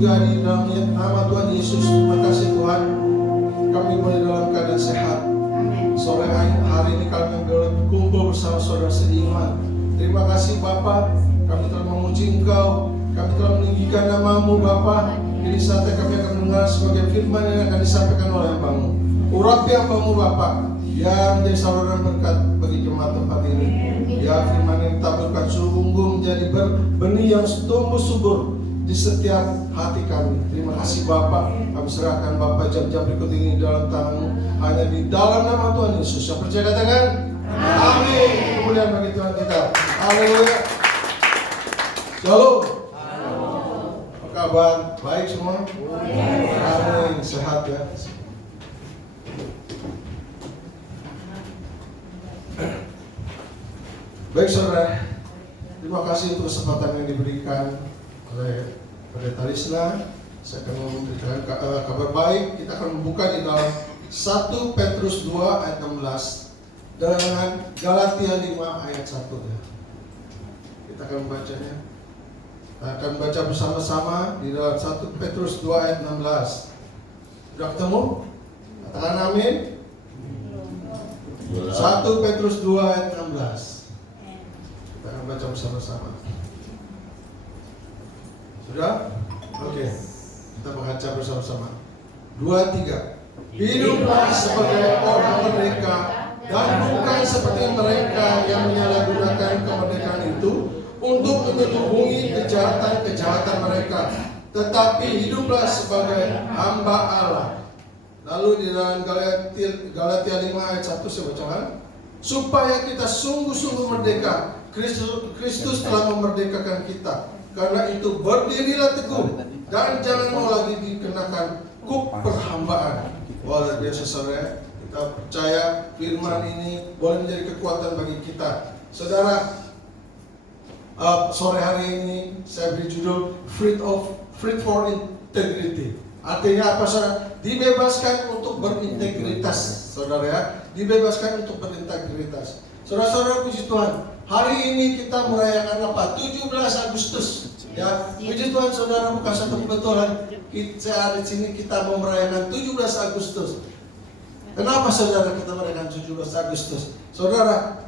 juga di dalam nama Tuhan Yesus. Terima kasih Tuhan, kami boleh dalam keadaan sehat. Sore hari ini kami boleh berkumpul bersama saudara seiman. Terima kasih Bapa, kami telah memuji Engkau, kami telah meninggikan nama-Mu Bapa. Jadi saatnya kami akan mendengar sebagai firman yang akan disampaikan oleh hamba-Mu. Urapi hamba-Mu Bapa, biar menjadi saluran berkat bagi jemaat tempat ini. Biar firman yang ditaburkan sungguh menjadi benih yang tumbuh subur di setiap hati kami. Terima kasih Bapa. Kami serahkan Bapa jam-jam berikut ini dalam tangan-Mu, hanya di dalam nama Tuhan Yesus. Yang percaya katakan amin. Kemuliaan bagi Tuhan kita. Haleluya. Shalom. Apa kabar? Baik semua? Amin. Sehat ya. Baik saudara, terima kasih untuk kesempatan yang diberikan oleh Pendeta Risna. Saya akan memberikan kabar baik. Kita akan membuka di dalam 1 Petrus 2 ayat 16 dengan Galatia 5 ayat 1 ya. Kita akan membacanya. Kita akan baca bersama-sama di dalam 1 Petrus 2 ayat 16. Sudah ketemu? Katakan amin. 1 Petrus 2 ayat 16. Kita akan baca bersama-sama. Sudah? Oke. Kita baca bersama-sama. 2, 3. Hiduplah sebagai orang merdeka dan bukan seperti mereka yang menyalahgunakan kemerdekaan itu untuk menyembunyi kejahatan-kejahatan mereka, tetapi hiduplah sebagai hamba Allah. Lalu di dalam Galatia 5 ayat 1 saya bacakan, supaya kita sungguh-sungguh merdeka. Kristus telah memerdekakan kita. Karena itu berdirilah teguh dan jangan mau lagi dikenakan kuk perhambaan. Wah, luar biasa saudara. Kita percaya firman ini boleh menjadi kekuatan bagi kita. Saudara, sore hari ini saya beri judul Freed for Integrity. Artinya apa saudara? Dibebaskan untuk berintegritas, saudara ya. Dibebaskan untuk berintegritas. Saudara-saudara, puji Tuhan. Hari ini kita merayakan apa? 17 Agustus. Ya, puji Tuhan saudara, bukan satu kebetulan kita di sini kita mau merayakan 17 Agustus. Kenapa saudara kita merayakan 17 Agustus? Saudara,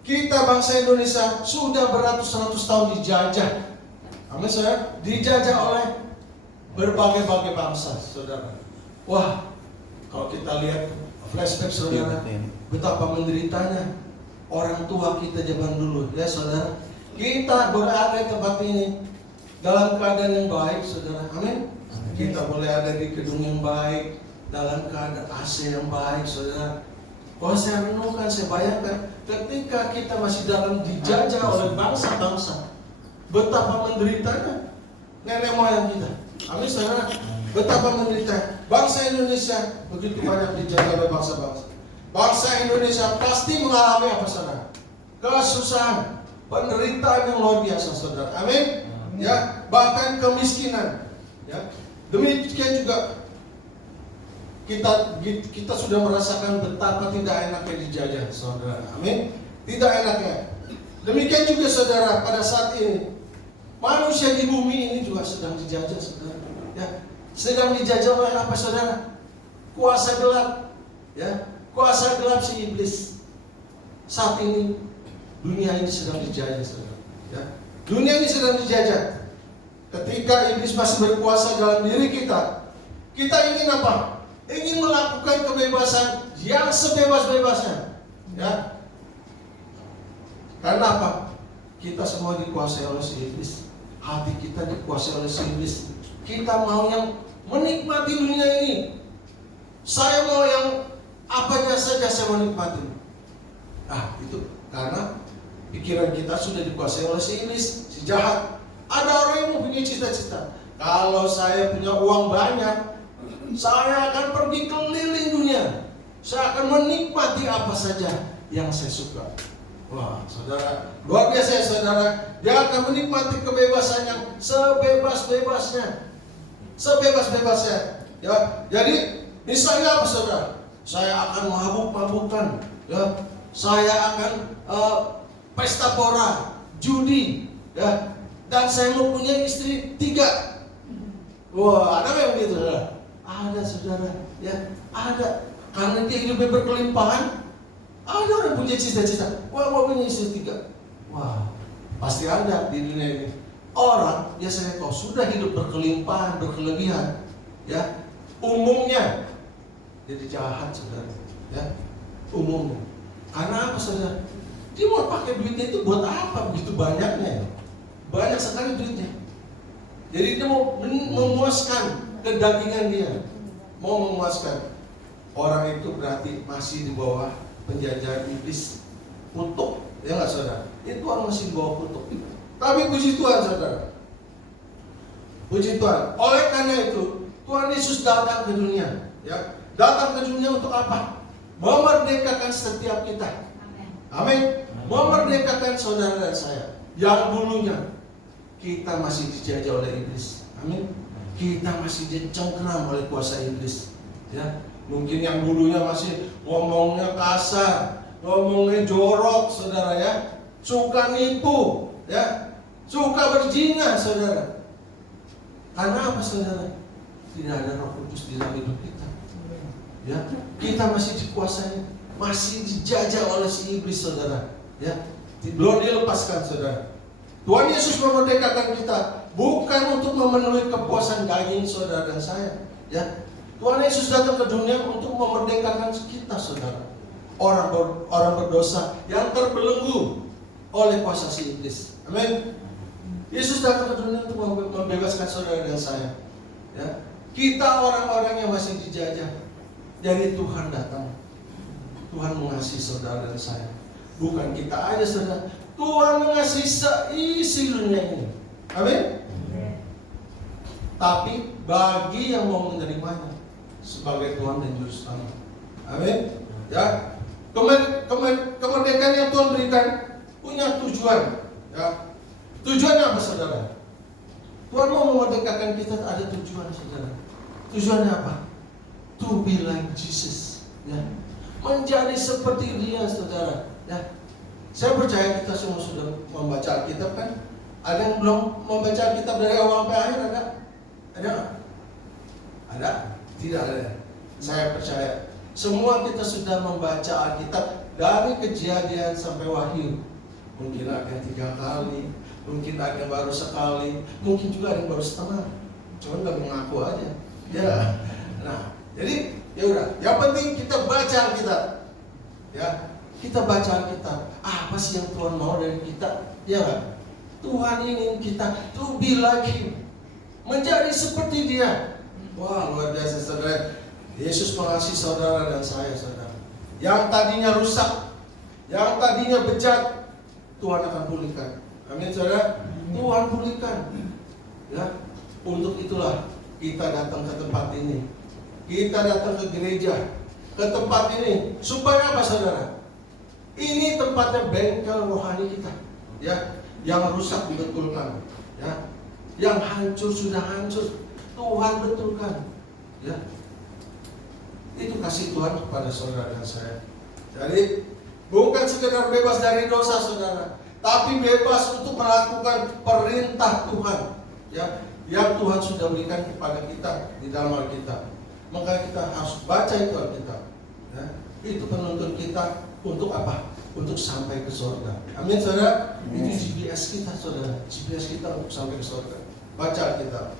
kita bangsa Indonesia sudah beratus-ratus tahun dijajah. Amin saudara, dijajah oleh berbagai-bagai bangsa, saudara. Wah, kalau kita lihat flashback saudara, betapa menderitanya orang tua kita zaman dulu, ya saudara. Kita berada di tempat ini dalam keadaan yang baik, saudara. Amin. Kita boleh ada di gedung yang baik, dalam keadaan AC yang baik, saudara. Kalau saya renungkan, saya bayangkan ketika kita masih dalam dijajah oleh bangsa-bangsa, betapa menderitanya nenek moyang kita. Amin, saudara. Betapa menderita bangsa Indonesia begitu banyak dijajah oleh bangsa-bangsa. Bangsa Indonesia pasti mengalami apa saudara? Kesusahan, penderitaan yang luar biasa saudara. Amin. Ya, bahkan kemiskinan. Ya, demikian juga kita sudah merasakan betapa tidak enaknya dijajah saudara. Amin. Tidak enaknya. Demikian juga saudara, pada saat ini manusia di bumi ini juga sedang dijajah saudara. Ya, sedang dijajah oleh apa saudara? Kuasa gelap. Ya. Kuasa gelap si iblis. Saat ini dunia ini sedang dijajah, saudara. Ya. Dunia ini sedang dijajah. Ketika iblis masih berkuasa dalam diri kita, kita ingin apa? Ingin melakukan kebebasan yang sebebas-bebasnya. Ya. Karena apa? Kita semua dikuasai oleh si iblis. Hati kita dikuasai oleh si iblis. Kita mau yang menikmati dunia ini. Saya mau yang apanya saja saya menikmati. Itu karena pikiran kita sudah dikuasai oleh si iblis, si jahat. Ada orang yang mempunyai cita-cita. Kalau saya punya uang banyak, saya akan pergi keliling dunia. Saya akan menikmati apa saja yang saya suka. Wah, saudara, luar biasa ya saudara. Dia akan menikmati kebebasan yang sebebas-bebasnya. Sebebas-bebasnya. Ya, jadi misalnya apa saudara? Saya akan mabuk-mabukan, ya. Saya akan pesta pora, judi, ya. Dan saya mempunyai istri 3. Wah, ada yang begitu, saudara? Ada, saudara. Ya, ada. Karena dia hidupnya berkelimpahan. Ada orang punya cita-cita. Wah, mau punya istri 3. Wah, pasti ada di dunia ini. Orang biasanya kalau sudah hidup berkelimpahan, berkelebihan, ya, umumnya jadi jahat, saudara. Ya, umumnya. Karena apa, saudara? Dia mau pakai duitnya itu buat apa? Begitu banyaknya. Banyak sekali duitnya. Jadi dia mau memuaskan kedagingan dia, mau memuaskan. Orang itu berarti masih di bawah penjajahan iblis, kutuk, ya nggak, saudara? Itu orang masih di bawah kutuk. Tapi puji Tuhan, saudara. Puji Tuhan. Oleh karena itu Tuhan Yesus datang ke dunia, ya. Datang ke dunia untuk apa? Memerdekakan setiap kita. Amin. Memerdekakan saudara dan saya yang dulunya kita masih dijajah oleh iblis. Amin. Kita masih dicengkram oleh kuasa iblis. Ya, mungkin yang dulunya masih ngomongnya kasar, ngomongnya jorok, saudara, ya. Suka nipu, ya. Suka berzina, saudara. Karena apa, saudara? Tidak ada Roh Kudus di dalam hidup kita. Ya, kita masih dikuasai, masih dijajah oleh si iblis, saudara. Ya, belum dilepaskan, saudara. Tuhan Yesus memerdekakan kita bukan untuk memenuhi kepuasan daging saudara dan saya, ya. Tuhan Yesus datang ke dunia untuk memerdekakan kita, saudara. Orang berdosa yang terbelenggu oleh kuasa si iblis. Amin. Yesus datang ke dunia untuk membebaskan saudara dan saya, ya. Kita orang-orang yang masih dijajah. Jadi Tuhan datang. Tuhan mengasihi saudara dan saya. Bukan kita aja, saudara. Tuhan mengasihi seisi dunia ini. Amin. Tapi bagi yang mau menerimanya sebagai Tuhan dan Juru Selamat. Amin. Ya. Kemerdekaan yang Tuhan berikan punya tujuan. Ya. Tujuannya apa, saudara? Tuhan mau memerdekakan kita, ada tujuan, saudara. Tujuannya apa? To be like Jesus. Ya. Menjadi seperti Dia, saudara. Ya. Saya percaya kita semua sudah membaca Alkitab, kan? Ada yang belum membaca Alkitab dari awal sampai akhir, ada? Ada nggak? Ada? Tidak ada. Saya percaya semua kita sudah membaca Alkitab dari Kejadian sampai Wahyu. Mungkin ada 3 kali, mungkin ada yang baru sekali, mungkin juga ada yang baru setengah. Cuma nggak mengaku aja. Ya. Nah, jadi ya udah. Yang penting kita baca Alkitab. Ya. Kita baca Alkitab, apa sih yang Tuhan mau dari kita? Ya kan? Tuhan ingin kita to be like Him, menjadi seperti Dia. Wah, luar biasa, saudara. Yesus mengasihi saudara dan saya, saudara. Yang tadinya rusak, yang tadinya bejat, Tuhan akan pulihkan. Amin, saudara. Tuhan pulihkan. Ya, untuk itulah kita datang ke tempat ini. Kita datang ke gereja, ke tempat ini supaya apa, saudara? Ini tempatnya bengkel rohani kita, ya. Yang rusak dibetulkan, ya. Yang hancur sudah hancur, Tuhan betulkan, ya. Itu kasih Tuhan kepada saudara dan saya. Jadi bukan sekedar bebas dari dosa, saudara, tapi bebas untuk melakukan perintah Tuhan, ya, yang Tuhan sudah berikan kepada kita di dalam Alkitab. Maka kita harus baca itu Alkitab, ya. Itu penuntun kita untuk apa? Untuk sampai ke surga. Amin, saudara. Itu GPS kita, saudara. GPS kita untuk sampai ke surga. Baca Alkitab.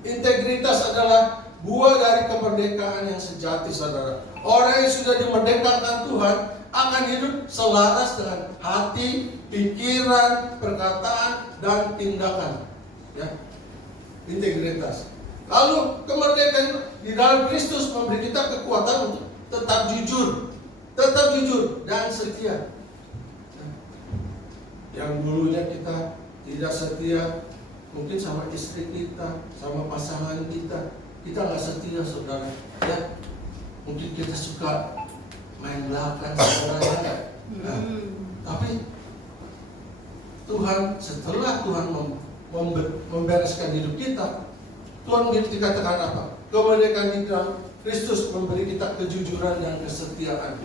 Integritas adalah buah dari kemerdekaan yang sejati, saudara. Orang yang sudah dimerdekakan Tuhan akan hidup selaras dengan hati, pikiran, perkataan, dan tindakan, ya. Integritas. Lalu kemerdekaan di dalam Kristus memberi kita kekuatan untuk tetap jujur dan setia. Yang dulunya kita tidak setia, mungkin sama istri kita, sama pasangan kita nggak setia, saudara. Ya, mungkin kita suka main belakang, saudara. Nah, tapi Tuhan, setelah Tuhan membereskan hidup kita, Tuhan dikatakan apa? Kemerdekaan di dalam Kristus memberi kita kejujuran dan kesetiaan.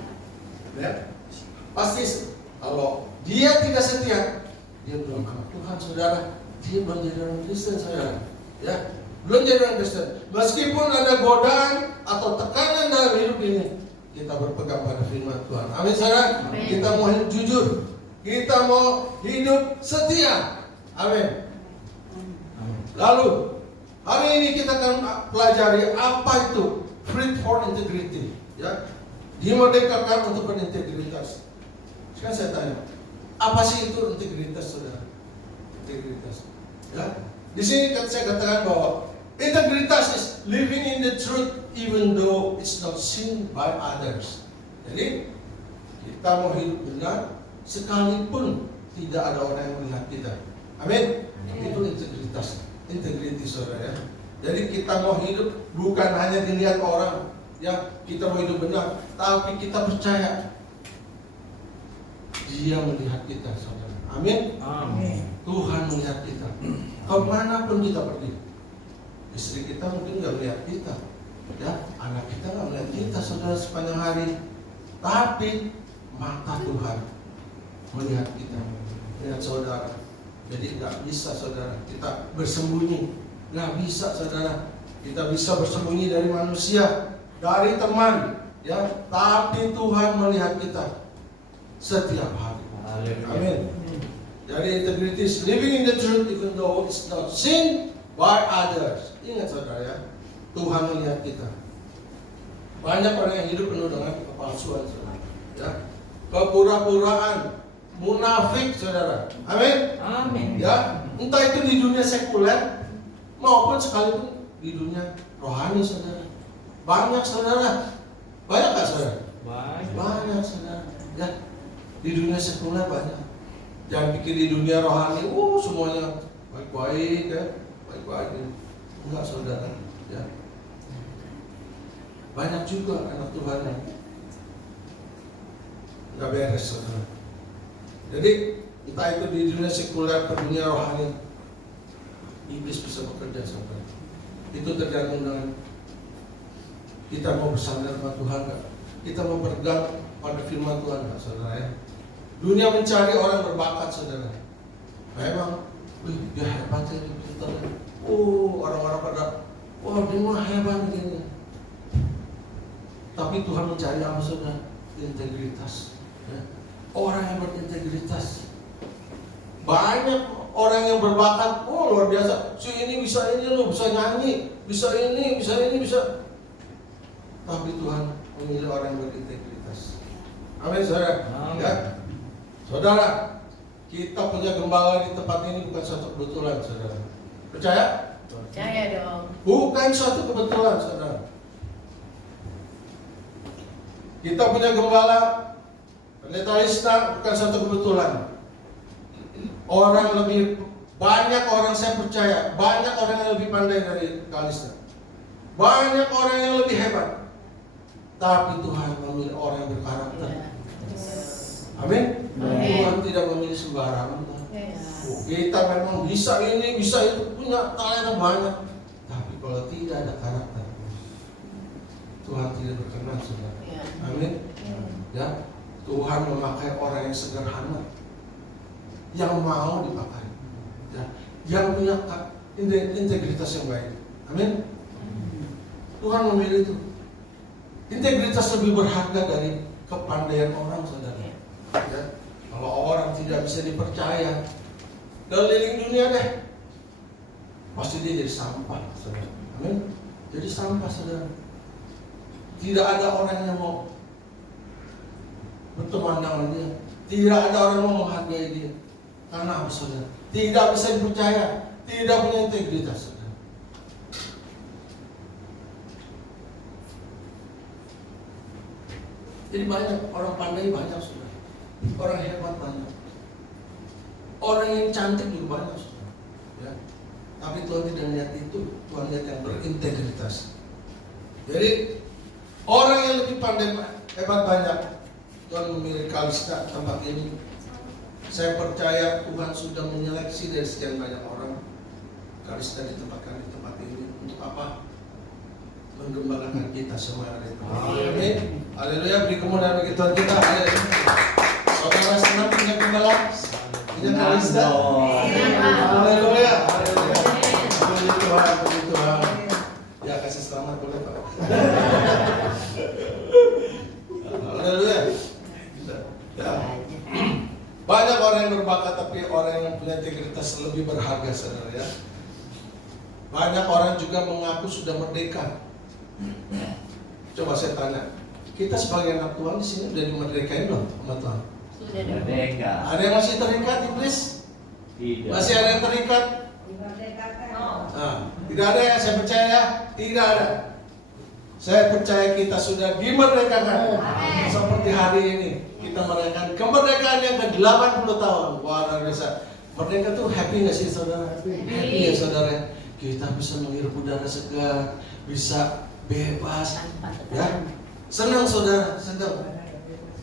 Ya. Pasti kalau dia tidak setia, dia belum amat Tuhan, saudara. Dia belum jadi orang Kristen, saudara. Ya. Belum jadi orang Kristen. Meskipun ada godaan atau tekanan dalam hidup ini, kita berpegang pada firman Tuhan. Amin, saudara. Kita mau hidup jujur. Kita mau hidup setia. Amin. Lalu hari ini kita akan pelajari apa itu freed for integrity. Ya, dimerdekakan untuk berintegritas. Sekarang saya tanya, apa sih itu integritas, saudara? Integritas. Ya, di sini saya katakan bahwa integritas is living in the truth even though it's not seen by others. Jadi kita mau hidup benar sekalipun tidak ada orang yang melihat kita. Amin. Itu integritas. Integriti, saudara, ya. Jadi kita mau hidup bukan hanya dilihat orang, ya, kita mau hidup benar, tapi kita percaya Dia melihat kita, saudara. Amin. Amin. Tuhan melihat kita. Kemanapun kita pergi, istri kita mungkin nggak melihat kita, ya, anak kita nggak melihat kita, saudara, sepanjang hari. Tapi mata Tuhan melihat kita, melihat saudara. Jadi nggak bisa, saudara, kita bersembunyi. Nggak bisa, saudara, kita bisa bersembunyi dari manusia, dari teman, ya. Tapi Tuhan melihat kita setiap hari. Amin. Jadi integrity is living in the truth even though it's not seen by others. Ingat, saudara, ya, Tuhan melihat kita. Banyak orang yang hidup penuh dengan kepalsuan, saudara, ya, kepura-puraan, munafik, saudara. Amin. Amin. Ya, entah itu di dunia sekuler maupun sekalipun di dunia rohani, saudara. Banyak, saudara. Banyak nggak, saudara? Banyak, saudara. Ya, di dunia sekuler banyak. Jangan pikir di dunia rohani, semuanya baik-baik, ya, baik-baik. Enggak, saudara. Ya, banyak juga anak Tuhan yang nggak beres, saudara. Jadi entah itu di dunia sekuler atau dunia rohani, iblis bisa bekerja, saudara. Itu tergantung dengan kita mau bersandar pada Tuhan nggak? Kita mau berpegang pada firman Tuhan nggak, saudara, ya? Dunia mencari orang berbakat, saudara. Memang, dia hebat ya, kita. Orang-orang pada, dia mah hebat begini. Tapi Tuhan mencari apa, saudara? Integritas. Ya. Orang yang berintegritas. Banyak orang yang berbakat, luar biasa. Si ini bisa ini, lo bisa nyanyi, bisa ini, bisa ini, bisa. Tapi Tuhan memilih orang yang berintegritas. Amin, saudara. Ya. Saudara, kita punya gembala di tempat ini bukan suatu kebetulan, saudara. Percaya? Percaya dong. Bukan suatu kebetulan, saudara. Kita punya gembala Pendeta Lisna bukan satu kebetulan. Orang lebih banyak, orang saya percaya banyak orang yang lebih pandai dari Kalista. Banyak orang yang lebih hebat. Tapi Tuhan memilih orang yang berkarakter. Amin. Tuhan tidak memilih sembarangan. Kita memang bisa ini, bisa itu, punya talenta banyak. Tapi kalau tidak ada karakter, Tuhan tidak berkenan, saudara. Amin. Ya. Tuhan memakai orang yang sederhana, yang mau dipakai, ya, yang punya integritas yang baik. Amin. Tuhan memilih itu. Integritas lebih berharga dari kepandaian orang, saudara. Ya, kalau orang tidak bisa dipercaya, keliling dunia deh, pasti dia jadi sampah, saudara. Amin. Jadi sampah, saudara. Tidak ada orang yang mau berteman dengan dia. Tidak ada orang yang mau menghargai dia. Karena apa, saudara? Tidak bisa dipercaya, tidak punya integritas, saudara. Jadi banyak orang pandai, banyak, saudara. Orang hebat banyak. Orang yang cantik juga banyak, saudara. Ya. Tapi Tuhan tidak lihat itu, Tuhan lihat yang berintegritas. Jadi orang yang lebih pandai, hebat banyak. Tuhan memilih Kalista tempat ini. Saya percaya Tuhan sudah menyeleksi dari sekian banyak orang. Kalista ditempatkan di tempat ini untuk apa? Menggembalakan kita semua yang ada di tempat ini. Amin. Haleluya. Beri kemuliaan bagi Tuhan kita. Haleluya. Saudara senang punya gembala? Punya Kalista? Haleluya. Haleluya. Puji Tuhan, puji Tuhan. punya integritas lebih berharga, saudara ya. Banyak orang juga mengaku sudah merdeka. Coba saya tanya, kita sebagai anak Tuhan di sini udah dimerdekain belum sama Tuhan? Sudah merdeka. Ada yang masih terikat iblis? Tidak. Masih ada yang terikat? Nah, tidak ada ya, saya percaya tidak ada. Saya percaya kita sudah dimerdekakan. Seperti hari ini kita merayakan kemerdekaan yang ke-80 tahun. Wah, luar biasa. Merdeka tuh happy nggak sih, saudara? Happy ya, saudara. Kita bisa menghirup udara segar, bisa bebas, ya. Senang, saudara, senang.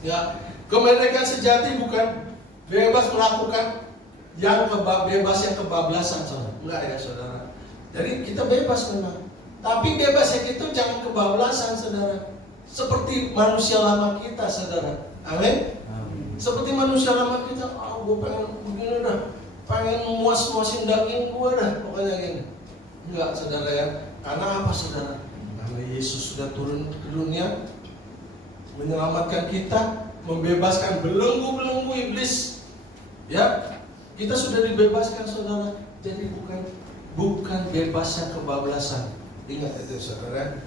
Ya, kemerdekaan sejati bukan bebas melakukan bebas yang kebablasan, saudara. Enggak ya, saudara. Jadi kita bebas memang. Tapi bebas yang itu jangan kebablasan, saudara. Seperti manusia lama kita, saudara. Amin. Seperti manusia lama kita, gue pengen begini dah, pengen muas-muasin daging gue dah, pokoknya gini. Enggak, saudara ya. Karena apa, saudara? Karena Yesus sudah turun ke dunia, menyelamatkan kita, membebaskan belenggu-belenggu iblis. Ya, kita sudah dibebaskan, saudara. Jadi bukan bebas yang kebablasan. Ingat itu, saudara.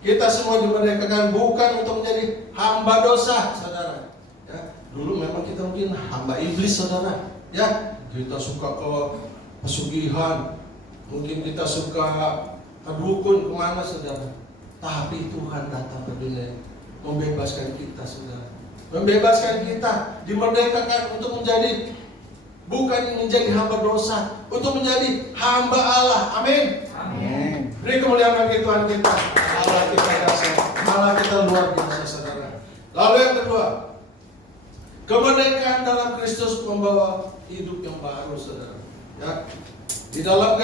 Kita semua dimerdekakan bukan untuk menjadi hamba dosa, saudara. Ya, dulu memang kita mungkin hamba iblis, saudara. Ya, kita suka ke pesugihan, mungkin kita suka ke dukun kemana, saudara. Tapi Tuhan datang ke dunia membebaskan kita, saudara. Membebaskan kita, dimerdekakan untuk menjadi bukan menjadi hamba dosa, untuk menjadi hamba Allah. Amin. Amin. Beri kemuliaan bagi Tuhan kita. Allah kita kasih. Allah kita luar biasa, saudara. Lalu yang kedua, kemerdekaan dalam Kristus membawa hidup yang baru, saudara. Ya. Di dalam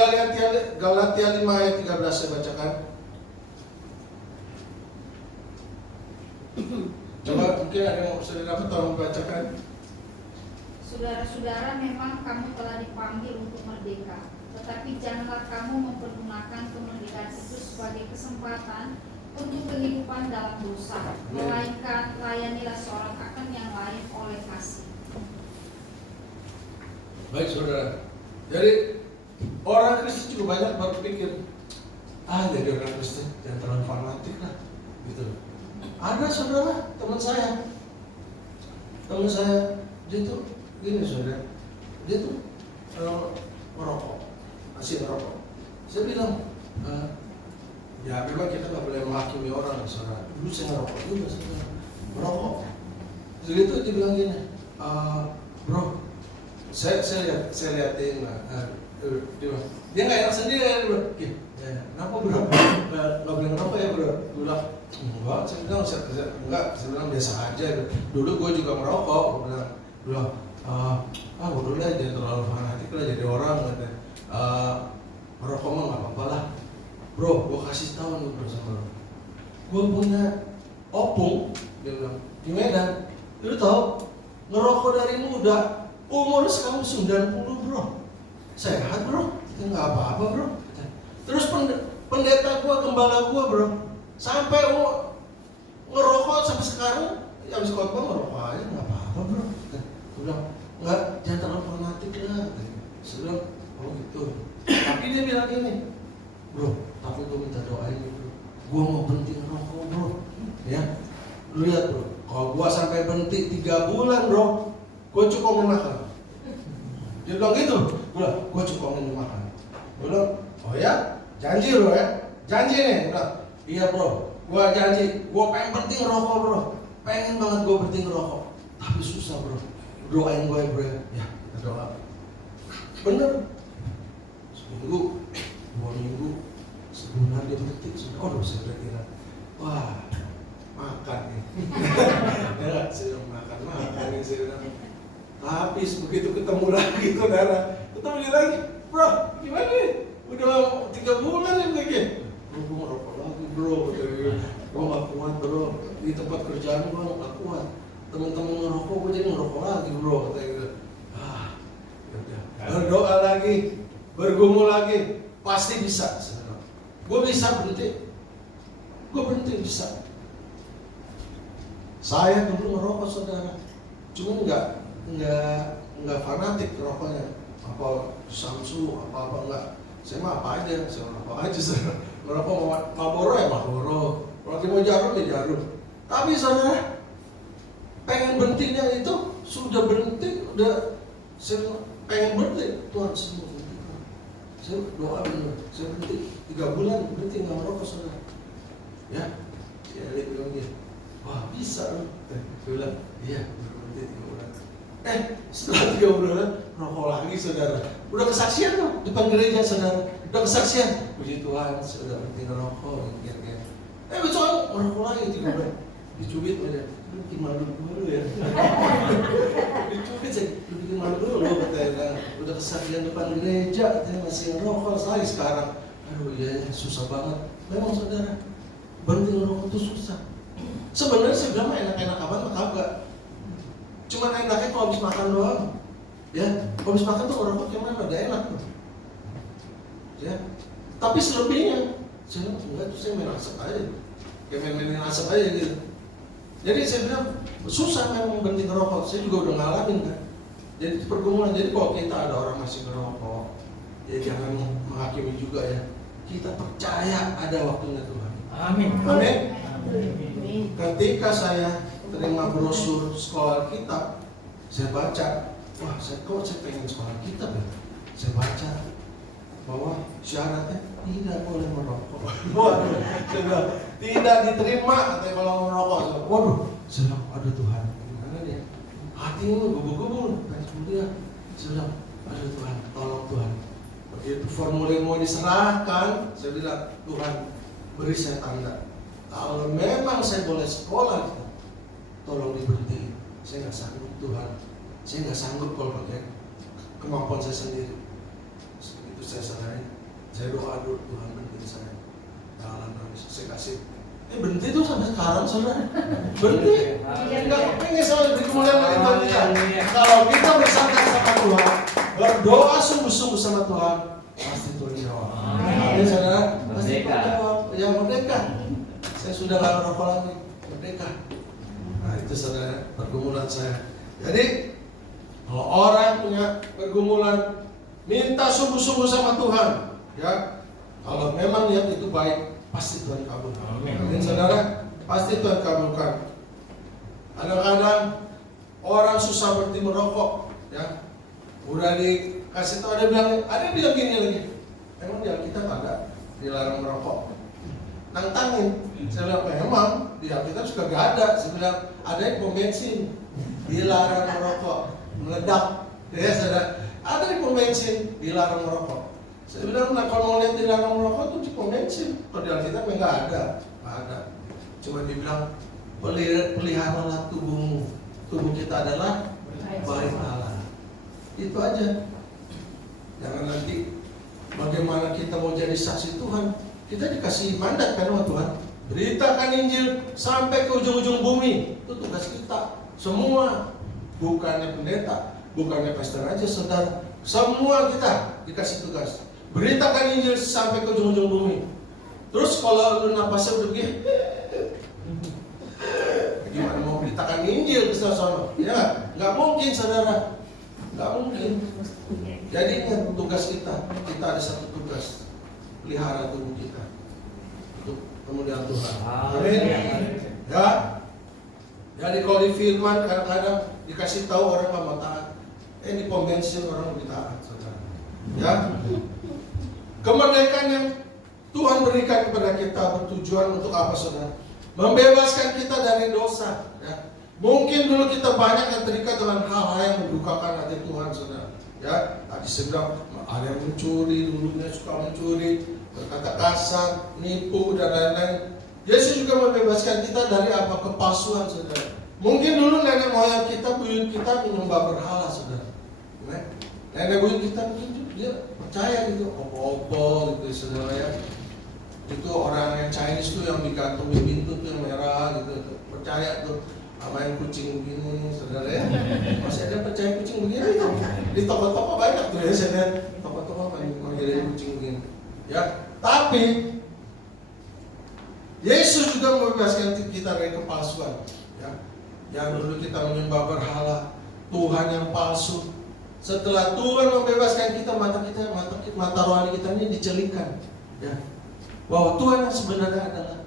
Galatia 5 ayat 13 saya bacakan. Coba mungkin ada yang sudah dapat tolong bacakan. Saudara-saudara, memang kamu telah dipanggil untuk merdeka, tetapi janganlah kamu mempergunakan kemerdekaan itu sebagai kesempatan untuk kehidupan dalam dosa, melainkan layanilah seorang akan yang lain oleh kasih. Baik, saudara. Jadi orang Kristen juga banyak berpikir, jadi orang Kristen jangan terlalu fanatik lah, gitu. Ada, saudara, teman saya, dia tuh gini, saudara, dia tuh merokok, masih merokok. Saya bilang, ya memang kita nggak boleh menghakimi orang, saudara. Dulu saya ngerokok juga, saudara, merokok. Jadi itu dia bilang gini, bro, saya liatin lah, dia nggak enak sendiri, dia bilang, kenapa bro, nggak boleh ngerokok ya bro? Gue bilang, enggak, saya bilang biasa aja. Dulu gue juga merokok, gue bilang, bodoh lah, jangan terlalu fanatik lah jadi orang. Merokok mah nggak apa-apa lah, bro. Gue kasih tahu nih bro sama lo, gue punya opung, dia bilang, di Medan. Lu tahu, ngerokok dari muda, umur sekarang 90 bro, sehat bro, nggak apa-apa bro. Terus pendeta gue, gembala gue bro, sampai ngerokok sampai sekarang, habis khotbah ngerokok aja nggak apa-apa bro. Gue bilang, nggak, jangan terlalu fanatik lah. Saya bilang, oh gitu. Tapi dia bilang gini, bro, tapi gue minta doain bro, gue mau berhenti ngerokok bro. Ya, lu lihat bro, kalau gue sampai berhenti 3 bulan bro, gue cukongin makan. Dia bilang gitu, gue cukongin makan. Gue bilang, oh ya, janji bro ya, janji nih. Gue bilang, iya bro, gue janji, gue pengen berhenti ngerokok bro, pengen banget gue berhenti ngerokok, tapi susah bro. Doain gue bro ya, kita doa. Bener, seminggu, 2 minggu, sebulan dia berhenti. Oh saya berhenti. Wah, makan nih. Ya, saya makan nih saya bilang. Tapi begitu ketemu lagi saudara, ketemu dia lagi, bro, gimana nih? Udah 3 bulan nih begini. Bro, gue ngerokok lagi bro, gue gak kuat bro, di tempat kerjaan gue gak kuat. Temen-temen ngerokok, gue jadi ngerokok lagi bro, katanya gitu. Yaudah, berdoa lagi, bergumul lagi, pasti bisa. Gue bisa berhenti, gue berhenti bisa. Saya dulu ngerokok saudara, cuma nggak fanatik rokoknya. apa Samsu, apa enggak. Saya mah apa aja, saya mah apa aja. Merokok mau Marlboro ya Marlboro, kalau mau jarum ya jarum. Tapi saudara, pengen berhentinya itu sudah berhenti, udah saya pengen berhenti, Tuhan semua berhenti. Saya doa benar, saya berhenti 3 bulan berhenti nggak merokok saudara. Ya, si Elik bilang gitu, wah bisa loh. Saya bilang, iya berhenti 3 bulan. Setelah 3 bulan rokok lagi saudara. Udah kesaksian tuh depan gereja saudara. Udah kesaksian. Puji Tuhan sudah berhenti ngerokok. Besok ngerokok lagi 3 bulan. Dicubit aja. Lu bikin malu dulu ya. Dicubit saya. Lu bikin malu dulu katanya. Udah kesaksian depan gereja katanya masih ngerokok lagi sekarang. Aduh iya susah banget. Memang saudara berhenti ngerokok itu susah. Sebenarnya saya bilang enak-enak amat mah kagak. Cuman enaknya kalau habis makan doang. Ya, kalau habis makan tuh ngerokok gimana? Udah enak tuh. Ya, tapi selebihnya saya enggak tuh saya main asap aja. Kayak main-mainin asap aja gitu. Jadi saya bilang susah memang berhenti ngerokok. Saya juga udah ngalamin kan. Jadi pergumulan. Jadi kalau kita ada orang masih ngerokok, ya jangan menghakimi juga ya. Kita percaya ada waktunya Tuhan. Amin. Amin. Ketika saya terima brosur sekolah kitab, saya baca, wah saya pengen sekolah kitab ya. Saya baca bahwa syaratnya tidak boleh merokok. Waduh, saya bilang, tidak diterima katanya kalau merokok. Waduh, saya bilang, aduh Tuhan, gimana dia? Hati ini gubu-gubu. Kemudian saya bilang, aduh Tuhan, tolong Tuhan. Begitu formulir mau diserahkan, saya bilang, Tuhan beri saya tanda. Kalau memang saya boleh sekolah, tolong diberhenti. Saya nggak sanggup Tuhan. Saya nggak sanggup kalau pakai kemampuan saya sendiri. Itu saya sadarin. Saya doa dulu Tuhan berhenti saya. Jalan habis saya kasih. Berhenti tuh sampai sekarang saudara. Berhenti. Enggak pengen saya beri kemuliaan bagi Tuhan kita. Kalau kita bersandar sama Tuhan, berdoa sungguh-sungguh sama Tuhan, pasti Tuhan jawab. Amin saudara. Pasti Tuhan jawab. Ya merdeka. Saya sudah nggak merokok lagi. Merdeka. Nah itu saudara pergumulan saya. Jadi kalau orang punya pergumulan, minta sungguh-sungguh sama Tuhan. Ya, kalau memang niat itu baik, pasti Tuhan kabulkan. Amin saudara, pasti Tuhan kabulkan. Kadang-kadang orang susah berhenti merokok, ya. Udah dikasih tahu, ada yang bilang gini lagi. Emang di Alkitab ada dilarang merokok? Nantangin. Saya bilang memang di Alkitab juga gak ada. Saya bilang ada yang pom bensin dilarang merokok, meledak. Ya saudara, ada di pom bensin dilarang merokok. Saya bilang nah kalau mau lihat dilarang merokok tuh di pom bensin. Kalau di Alkitab nggak ada. Cuma dibilang peliharalah tubuhmu. Tubuh kita adalah bait Allah. Itu aja. Jangan nanti bagaimana kita mau jadi saksi Tuhan. Kita dikasih mandat kan sama Tuhan. Beritakan Injil sampai ke ujung-ujung bumi. Itu tugas kita. Semua. Bukannya pendeta, bukannya pastor aja saudara. Semua kita dikasih tugas. Beritakan Injil sampai ke ujung-ujung bumi. Terus kalau lu napasnya udah begini, gimana mau beritakan Injil ke sana? Ya, nggak mungkin saudara. Nggak mungkin. Jadi ingat tugas kita ada satu tugas. Pelihara tubuh kita untuk kemuliaan Tuhan. Amin. Ya. Jadi kalau di firman kadang-kadang dikasih tahu orang nggak mau taat. Di pom bensin orang lebih taat, saudara. Ya. Kemerdekaan yang Tuhan berikan kepada kita bertujuan untuk apa, saudara? Membebaskan kita dari dosa. Ya. Mungkin dulu kita banyak yang terikat dengan hal-hal yang mendukakan hati Tuhan, saudara. Ya, tadi saya bilang ada yang mencuri, dulunya suka mencuri, berkata kasar, nipu dan lain-lain. Yesus juga membebaskan kita dari apa kepalsuan, saudara. Mungkin dulu nenek moyang kita, buyut kita menyembah berhala, saudara. Nenek buyut kita mungkin dia percaya gitu, opo-opo gitu, saudara ya. Itu orang yang Chinese tuh yang digantungin pintu tuh yang merah gitu, percaya tuh. Sama yang kucing begini, saudara ya. Masih ada percaya kucing begini tuh. Di toko-toko banyak tuh ya, saya lihat toko-toko mengirim kucing begini. Ya, tapi Yesus juga membebaskan kita dari kepalsuan. Ya, yang dulu kita menyembah berhala, Tuhan yang palsu. Setelah Tuhan membebaskan kita, mata rohani kita ini dicelingkan, ya, bahwa Tuhan yang sebenarnya adalah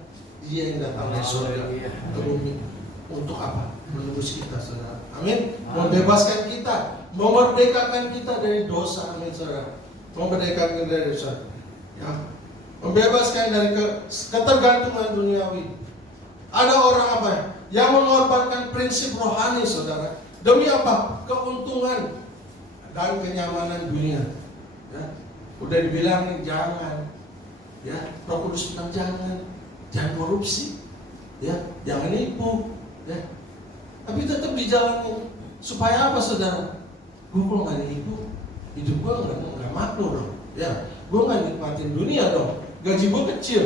Dia yang datang dari surga ke bumi. Untuk apa? Menebus kita, saudara. Amin. Membebaskan kita, memerdekakan kita dari dosa. Amin, saudara. Memerdekakan kita dari dosa. Ya. Membebaskan dari ketergantungan duniawi. Ada orang apa? Yang mengorbankan prinsip rohani, saudara. Demi apa? Keuntungan dan kenyamanan dunia. Ya. Udah dibilangin jangan. Ya, Roh Kudus bilang jangan korupsi. Ya, jangan nipu. Ya. Tapi tetap dijalanin. Supaya apa, saudara? Gue kalau nggak nipu, hidup gue nggak makmur. Ya, gue nggak nikmatin dunia dong. Gaji gue kecil.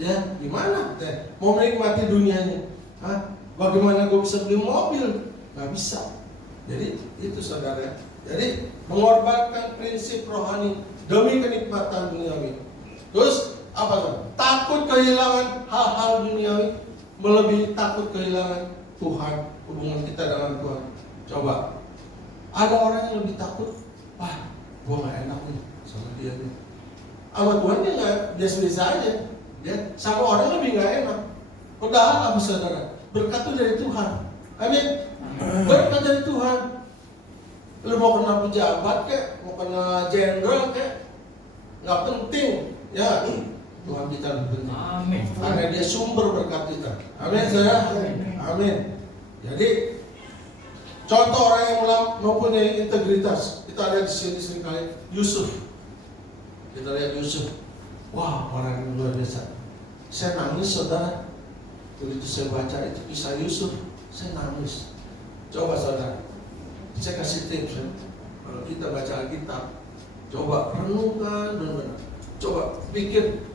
Ya, gimana? Mau menikmati dunianya? Hah? Bagaimana gue bisa beli mobil? Gak bisa. Jadi itu, saudara. Jadi mengorbankan prinsip rohani demi kenikmatan duniawi. Terus apa, saudara? Takut kehilangan hal-hal duniawi melebihi takut kehilangan Tuhan, hubungan kita dengan Tuhan. Coba, ada orang yang lebih takut, wah, gue gak enak nih sama dia nih. Sama Tuhan dia gak biasa-biasa aja. Ya, sama orang lebih gak enak. Padahal apa, saudara? Berkat itu dari Tuhan. Amin. Berkat dari Tuhan. Lu mau kena pejabat kek, mau kena jenderal kek, gak penting. Ya, Tuhan kita lebih penting. Amin. Karena Dia sumber berkat kita. Amin, saudara. Amin. Jadi contoh orang yang mempunyai integritas. Kita lihat di sini seringkali Yusuf. Kita lihat Yusuf. Wah, orang yang luar biasa. Saya nangis, saudara. Begitu saya baca itu kisah Yusuf, saya nangis. Coba, saudara, saya kasih tips ya. Kalau kita baca Alkitab, coba renungkan benar-benar. Coba pikir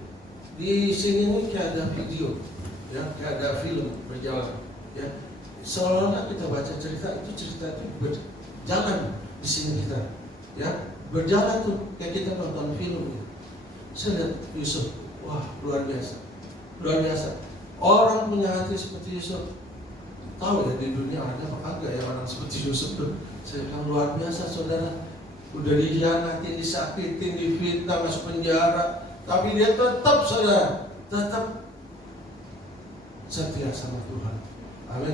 di sini ini kayak ada video, ya, kayak ada film berjalan, ya. Seolah-olah kita baca cerita itu berjalan di sini kita, ya, berjalan tuh kayak kita nonton film. Ya. Saya lihat Yusuf, wah, luar biasa, luar biasa. Orang punya hati seperti Yusuf. Tahu ya di dunia ada apa kagak ya orang seperti Yusuf tuh. Saya bilang luar biasa, saudara. Udah dihianatin, disakitin, difitnah, masuk penjara, tapi dia tetap, saudara, tetap setia sama Tuhan. Amin.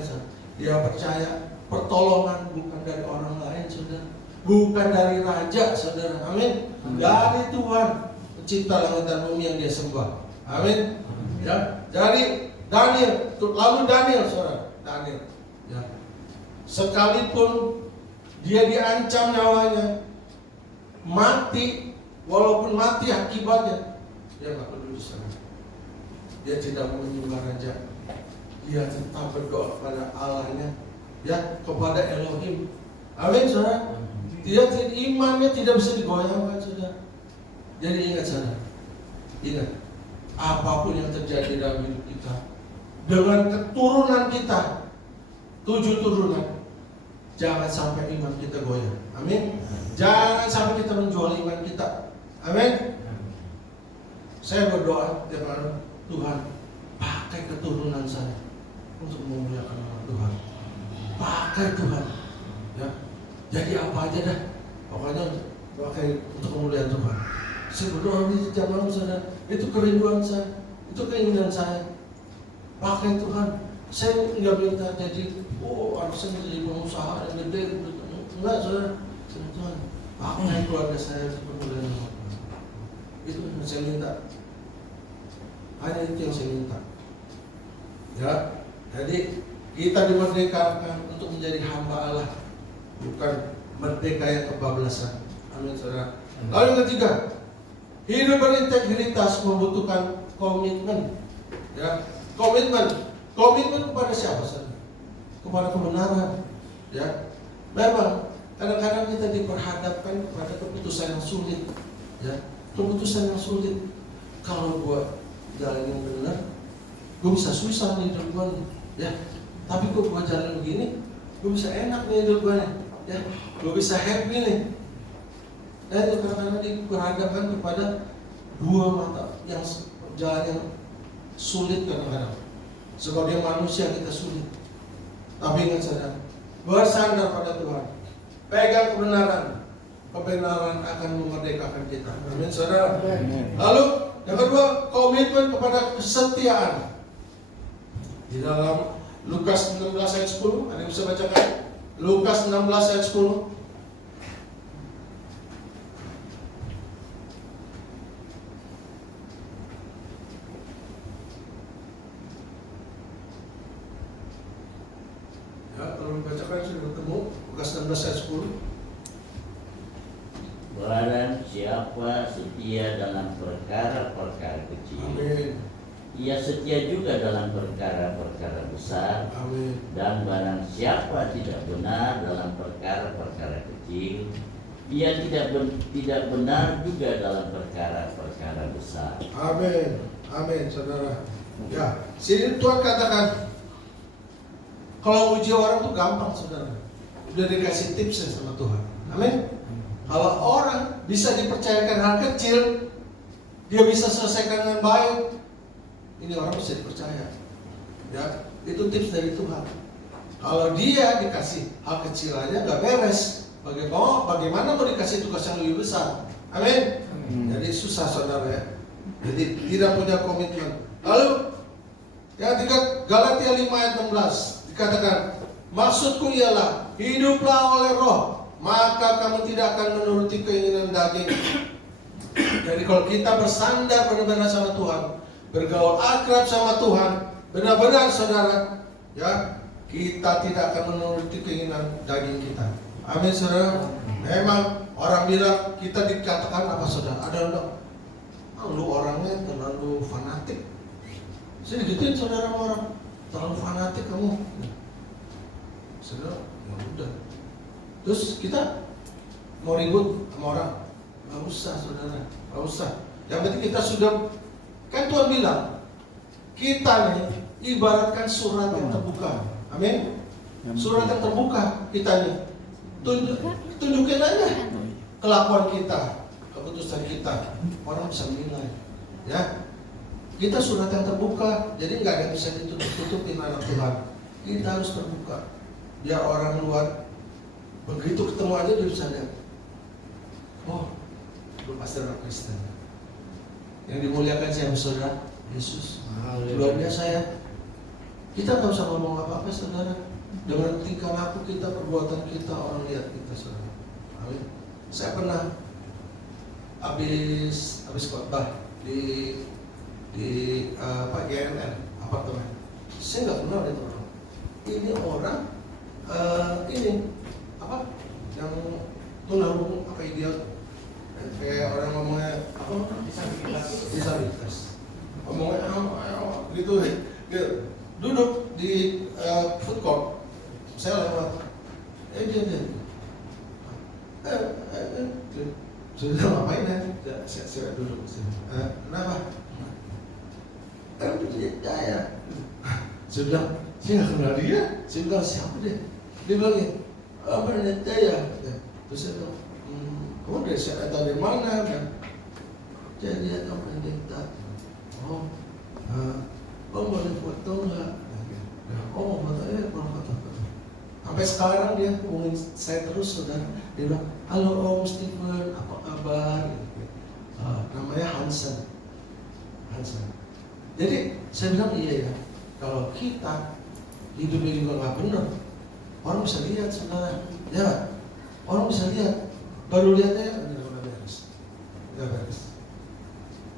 Dia percaya pertolongan bukan dari orang lain, saudara, bukan dari raja, saudara. Amin. Dari Tuhan, pencipta langit dan bumi yang dia sembah. Amin. Ya, dari Daniel, lalu Daniel, saudara, Daniel, ya, sekalipun dia diancam nyawanya, mati, walaupun mati akibatnya, dia nggak peduli, saudara. Dia tidak menyembah raja, dia tetap berdoa kepada Allahnya, ya, kepada Elohim. Amin, saudara. Dia imannya tidak bisa digoyahkan, saudara. Jadi ingat, saudara, ingat, apapun yang terjadi dalam hidup kita, dengan keturunan kita, 7 turunan, jangan sampai iman kita goyah. Amin. Jangan sampai kita menjual iman kita. Amin. Saya berdoa tiap hari, Tuhan, pakai keturunan saya untuk memuliakan nama Tuhan. Pakai Tuhan, ya. Jadi apa aja dah, pokoknya pakai untuk memuliakan Tuhan. Saya berdoa di setiap malam, saudara. Itu kerinduan saya, itu keinginan saya. Pakai Tuhan. Saya nggak minta jadi, anak saya jadi pengusaha yang gede, enggak, saudara. Tuhan, pakai keluarga saya untuk memuliakan nama Tuhan. Itu yang saya minta. Hanya itu yang saya minta. Ya, jadi kita dimerdekakan untuk menjadi hamba Allah, bukan merdeka yang kebablasan. Amin, saudara. Lalu yang ketiga, hidup berintegritas membutuhkan komitmen. Ya, komitmen kepada siapa, saudara? Kepada kebenaran. Ya, memang kadang-kadang kita diperhadapkan kepada keputusan yang sulit. Ya, keputusan yang sulit. Kalau gua jalan yang benar, gua bisa susah nih hidup gua nih. Ya, tapi kok gua jalan begini, gua bisa enak nih hidup gua nih. Ya, gua bisa happy nih. Nah, itu kadang-kadang diperhadapkan kepada dua mata yang jalan yang sulit kadang-kadang. Sebagai manusia kita sulit. Tapi ingat, saudara, bersandar pada Tuhan, pegang kebenaran, kebenaran akan memerdekakan kita. Amin, saudara. Amin. Lalu yang kedua, komitmen kepada kesetiaan. Di dalam Lukas 16 ayat 10, ada yang bisa bacakan? Lukas 16 ayat 10. Ya, kalau dibacakan sudah bertemu Lukas 16 ayat 10. Barang siapa setia dalam perkara-perkara kecil, Amin. ia setia juga dalam perkara-perkara besar. Amin. Dan barang siapa tidak benar dalam perkara-perkara kecil, ia tidak benar juga dalam perkara-perkara besar. Amin. Amin, saudara. Ya, sini Tuhan katakan, kalau uji orang tuh gampang, saudara. Udah dikasih tipsnya sama Tuhan. Amin. Kalau orang bisa dipercayakan hal kecil, dia bisa selesaikan dengan baik, ini orang bisa dipercaya. Ya, itu tips dari Tuhan. Kalau dia dikasih hal kecil aja nggak beres, bagaimana mau dikasih tugas yang lebih besar? Amin. Jadi susah, saudara ya. Jadi tidak punya komitmen. Lalu yang ketiga, Galatia 5 ayat 16 dikatakan, maksudku ialah hiduplah oleh Roh, maka kamu tidak akan menuruti keinginan daging. Jadi kalau kita bersandar benar-benar sama Tuhan, bergaul akrab sama Tuhan, benar-benar saudara, ya, kita tidak akan menuruti keinginan daging kita. Amin, saudara. Memang orang bilang kita dikatakan apa, saudara? Ada yang bilang, lu orangnya terlalu fanatik. Saya digituin saudara sama orang, terlalu fanatik kamu. Saudara, ya udah. Terus kita mau ribut sama orang? Gak usah, saudara, gak usah. Yang penting kita sudah, kan Tuhan bilang, kita nih ibaratkan surat yang terbuka. Amin. Surat yang terbuka kita nih. Tunjukin aja kelakuan kita, keputusan kita, orang bisa menilai. Ya, kita surat yang terbuka, jadi nggak ada yang bisa ditutup-tutupin anak Tuhan. Kita harus terbuka, biar orang luar begitu ketemu aja dia bisa lihat, oh, lu pasti orang Kristen. Yang dimuliakan siapa, saudara? Yesus. Luar biasa ya. Kita nggak usah ngomong apa-apa, saudara. Dengan tingkah laku kita, perbuatan kita, orang lihat kita, saudara. Amin. Saya pernah habis khotbah di GNN apartemen. Saya nggak kenal itu orang. Ini orang ini apa? Yang tunarungu apa idiot? Kayak orang ngomongnya apa? Disabilitas. Ngomongnya gitu. Duduk di food court. Saya lewat. Dia. Sudah ngapain ya? Saya duduk. Kenapa? Saya. Saya bilang, saya nggak kenal dia. Saya bilang, siapa dia? Dia bilang, apa namanya Jaya? Terus saya bilang, kamu dari mana? Saya lihat kamu pendeta. Oh, kamu boleh foto nggak? Oh, fotonya foto. Sampai sekarang dia hubungin saya terus, saudara. Dia bilang, halo Om Stephen, apa kabar? Namanya Hansen. Jadi saya bilang iya ya, kalau kita hidupnya juga nggak benar, orang bisa lihat, saudara. Ya, orang bisa lihat. Baru lihatnya udah beres.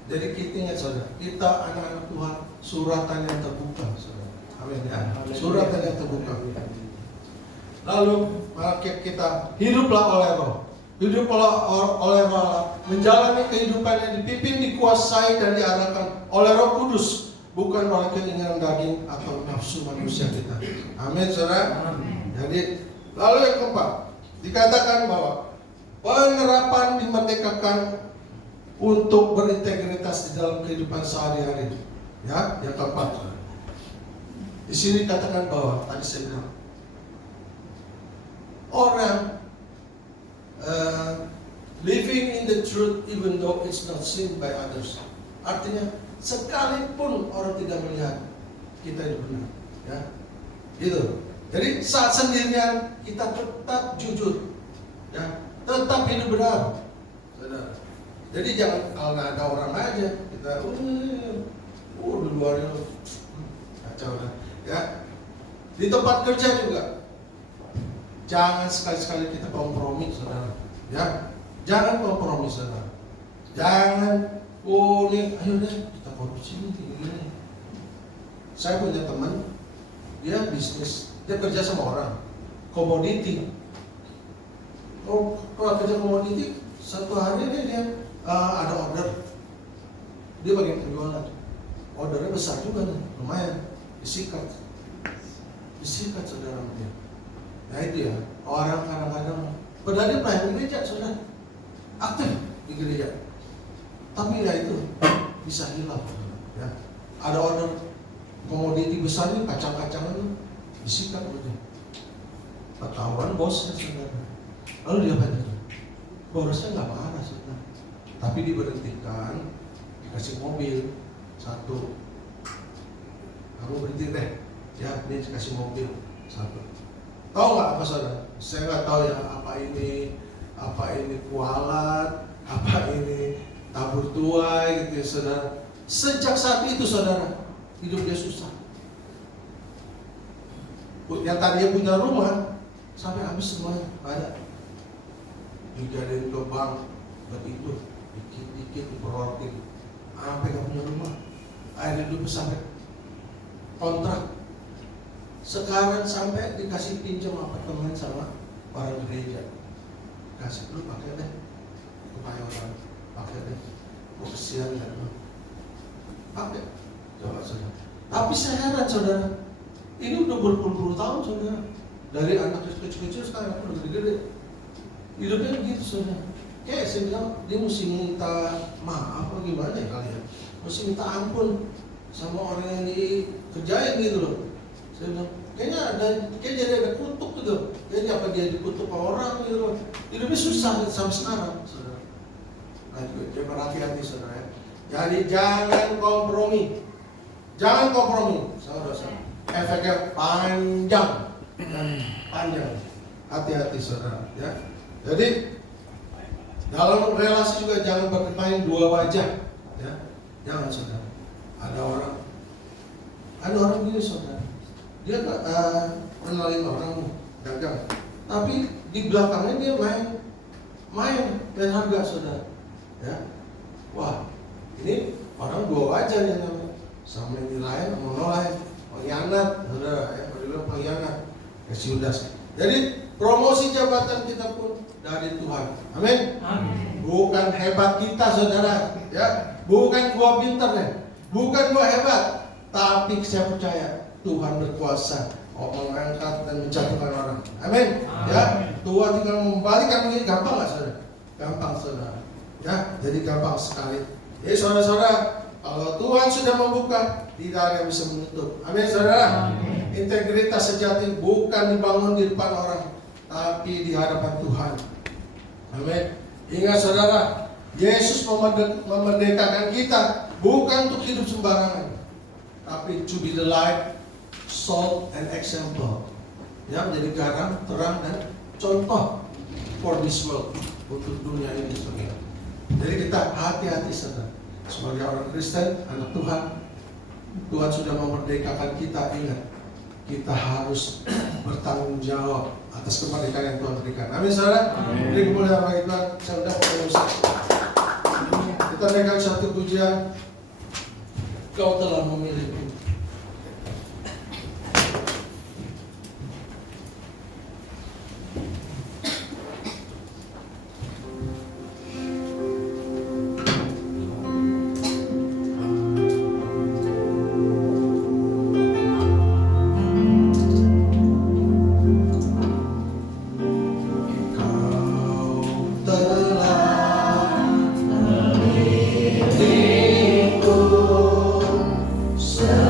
Jadi kita ingat, saudara, kita anak-anak Tuhan, suratan yang terbuka, saudara. Amin ya. Suratan yang terbuka. Lalu kita hiduplah oleh Roh. Hiduplah oleh Roh, menjalani kehidupan yang dipimpin, dikuasai dan diarahkan oleh Roh Kudus, bukan oleh keinginan daging atau nafsu manusia kita. Amin, saudara. Jadi, lalu yang keempat, dikatakan bahwa penerapan dimerdekakan untuk berintegritas di dalam kehidupan sehari-hari. Ya, yang keempat. Di sini dikatakan bahwa tadi saya bilang, orang living in the truth even though it's not seen by others. Artinya sekalipun orang tidak melihat kita itu benar, ya, gitu. Jadi saat sendirian kita tetap jujur, ya. tetap hidup benar. Saudara. Jadi jangan kalau nggak ada orang aja kita di luar itu kacau kan. Ya. Di tempat kerja juga jangan sekali-sekali kita kompromi, saudara. Ya, jangan kompromi, saudara. Jangan, nih, ayo deh kita korupsi nih, gini. Saya punya teman, dia bisnis, dia kerja sama orang, komoditi. Oh, kalau kerja komoditi, satu hari nih dia ada order, dia bagian penjualan. Ordernya besar juga nih, lumayan, disikat saudara dia. Nah itu ya, orang kadang-kadang padahal dia pelayan gereja, saudara, aktif di gereja, tapi ya itu bisa hilang. Ya. Ada order komoditi besar nih, kacang-kacangan disikat gitu. Ketahuan bosnya, saudara. Lalu dia apa itu? Bosnya nggak marah, saudara, tapi diberhentikan, dikasih mobil satu. Kamu berhenti deh, ya ini dikasih mobil satu. Tahu nggak apa, saudara? Saya nggak tahu ya apa ini kualat, apa ini tabur tuai gitu ya, saudara. Sejak saat itu, saudara, hidup dia susah. Yang tadinya punya rumah sampai habis semuanya ada. Dijadiin ke bank begitu, dikit-dikit diperorting, sampai nggak punya rumah. Akhirnya hidup sampai kontrak. Sekarang sampai dikasih pinjam apartemen sama orang gereja. Kasih dulu, pakai deh, upaya orang, pakai deh. Kesian kan, pakai. Coba, saudara. Tapi saya heran, saudara, ini udah berpuluh-puluh tahun, saudara. Dari anak kecil-kecil sekarang udah gede-gede. Hidupnya begitu, saudara. Kayak saya bilang, dia mesti minta maaf apa gimana ya kalian? Mesti minta ampun sama orang yang dikerjain gitu loh. Saya bilang, kayaknya ada kutuk gitu. Kayaknya apa dia dikutuk orang gitu loh. Hidupnya susah sampai sekarang, saudara. Nah, juga berhati-hati, saudara. Jadi jangan kompromi. Jangan kompromi, saudara. Efeknya panjang. Panjang. Hati-hati, saudara. Ya. Jadi dalam relasi juga jangan bermain dua wajah. Ya. Jangan, saudara. Ada orang gini, saudara. Dia kenalin orang dagang, tapi di belakangnya dia main dan harga, saudara. Ya, wah, ini orang dua wajah yang namanya, sama yang lain, sama lain, pengkhianat, saudara. Ya, kalau pengkhianat, kasih udah. Jadi promosi jabatan kita pun dari Tuhan. Amin. Bukan hebat kita, saudara. Ya, bukan gua pintar nih, bukan gua hebat, tapi saya percaya Tuhan berkuasa mengangkat dan menjatuhkan orang. Amin. Ya, Tuhan tinggal membalikkan begini, gampang nggak, saudara? Gampang, saudara. Ya, jadi gampang sekali. Jadi saudara-saudara, kalau Tuhan sudah membuka, tidak ada yang bisa menutup. Amin, saudara. Integritas sejati bukan dibangun di depan orang, tapi di hadapan Tuhan. Amin. Ingat, saudara, Yesus memerdekakan kita bukan untuk hidup sembarangan, tapi to be the light, salt and example, ya, menjadi garam, terang dan contoh for this world, untuk dunia ini, saudara. Jadi kita hati-hati, saudara. Sebagai orang Kristen, anak Tuhan, Tuhan sudah memerdekakan kita. Ingat, kita harus bertanggung jawab atas kemerdekaan yang Tuhan berikan. Amin, saudara. Beri kemuliaan bagi Tuhan. Saya sudah memutuskan. Kita naikkan satu pujian. Kau telah memilihku. So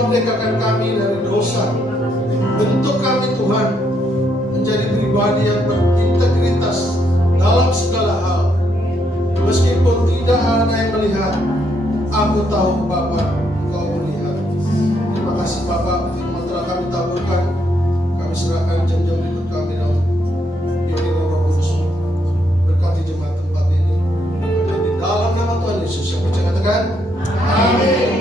memerdekakan kami dari dosa. Bentuk kami Tuhan menjadi pribadi yang berintegritas dalam segala hal. Meskipun tidak ada yang melihat, aku tahu Bapa, Engkau melihat. Terima kasih Bapak, firman telah kami taburkan. Kami serahkan jam-jam berikut kami dalam pimpinan Roh Kudus. Berkati jemaat tempat ini. Dan di dalam nama Tuhan Yesus, yang percaya katakan, amin.